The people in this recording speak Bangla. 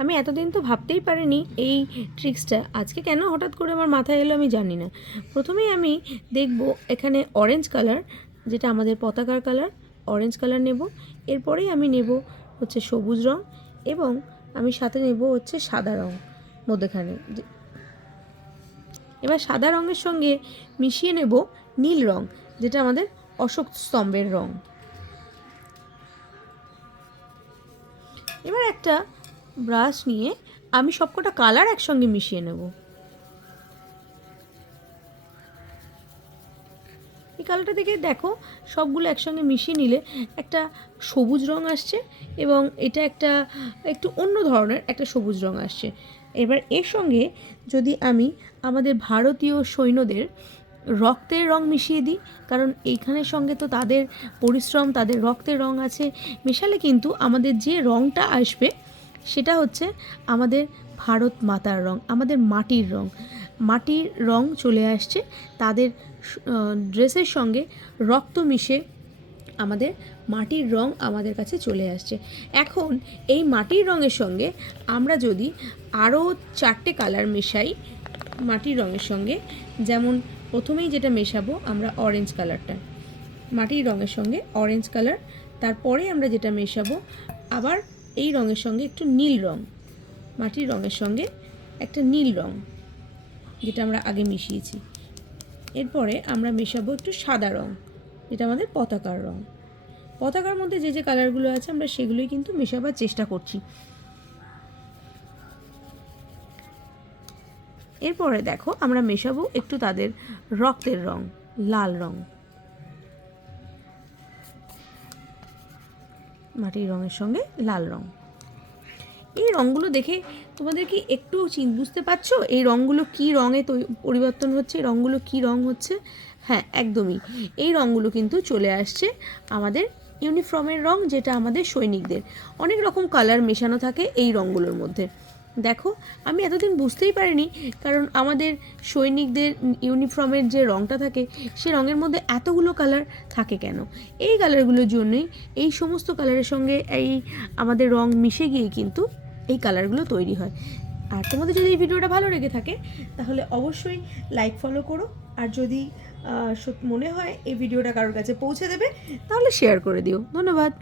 আমি এতদিন তো ভাবতেই পারিনি এই ট্রিক্সটা, আজকে কেন হঠাৎ করে আমার মাথায় এলো আমি জানি না। প্রথমেই আমি দেখব এখানে অরেঞ্জ কালার, যেটা আমাদের পতাকার কালার, অরেঞ্জ কালার নেব। এরপরেই আমি নেব হচ্ছে সবুজ রং, এবং আমি সাথে নেব হচ্ছে সাদা রং মধ্যেখানে। এবার সাদা রঙের সঙ্গে মিশিয়ে নেব নীল রং, যেটা আমাদের অশোক স্তম্ভের রং। এবার একটা ব্রাশ নিয়ে আমি সবকটা কালার একসঙ্গে মিশিয়ে নেব। এই কালারটা দেখে দেখো, সবগুলো একসঙ্গে মিশিয়ে নিলে একটা সবুজ রং আসছে, এবং এটা একটা একটু অন্য ধরনের একটা সবুজ রং আসছে। এবার এর সঙ্গে যদি আমি আমাদের ভারতীয় সৈন্যদের রক্তের রং মিশিয়ে দিই, কারণ এইখানের সঙ্গে তো তাদের পরিশ্রম, তাদের রক্তের রং আছে, মেশালে কিন্তু আমাদের যে রংটা আসবে সেটা হচ্ছে আমাদের ভারত মাতার রং, আমাদের মাটির রং। মাটির রং চলে আসছে তাদের ড্রেসের সঙ্গে, রক্ত মিশে আমাদের মাটির রং আমাদের কাছে চলে আসছে। এখন এই মাটির রঙের সঙ্গে আমরা যদি আরও 4টে কালার মেশাই মাটির রঙের সঙ্গে, যেমন প্রথমেই যেটা মেশাবো আমরা অরেঞ্জ কালারটা, মাটির রঙের সঙ্গে অরেঞ্জ কালার, তারপরে আমরা যেটা মেশাবো আবার এই রঙের সঙ্গে একটু নীল রং, মাটির রঙের সঙ্গে একটা নীল রং যেটা আমরা আগে মিশিয়েছি। এরপরে আমরা মেশাবো একটু সাদা রং, যেটা আমাদের পতাকার রং। পতাকার মধ্যে যে যে কালারগুলো আছে আমরা সেগুলোই কিন্তু মেশাবার চেষ্টা করছি। এরপরে দেখো আমরা মেশাবো একটু তাদের রক্তের রং, লাল রং, মাটির রঙের সঙ্গে লাল রং। এই রঙগুলো দেখে তোমাদের কি একটু বুঝতে পারছো এই রঙগুলো কী রঙে পরিবর্তন হচ্ছে, এই রঙগুলো কী রঙ হচ্ছে? হ্যাঁ, একদমই এই রঙগুলো কিন্তু চলে আসছে আমাদের ইউনিফর্মের রং, যেটা আমাদের সৈনিকদের। অনেক রকম কালার মেশানো থাকে এই রঙগুলোর মধ্যে। দেখো, আমি এতদিন বুঝতেই পারিনি, কারণ আমাদের সৈনিকদের ইউনিফর্মের যে রঙটা থাকে সে রঙের মধ্যে এতগুলো কালার থাকে কেন। এই কালারগুলোর জন্যই, এই সমস্ত কালারের সঙ্গে এই আমাদের রং মিশে গিয়ে কিন্তু এই কালারগুলো তৈরি হয়। আর তোমাদের যদি এই ভিডিওটা ভালো লেগে থাকে তাহলে অবশ্যই লাইক ফলো করো, আর যদি মনে হয় এই ভিডিওটা কারোর কাছে পৌঁছে দেবে তাহলে শেয়ার করে দিও। ধন্যবাদ।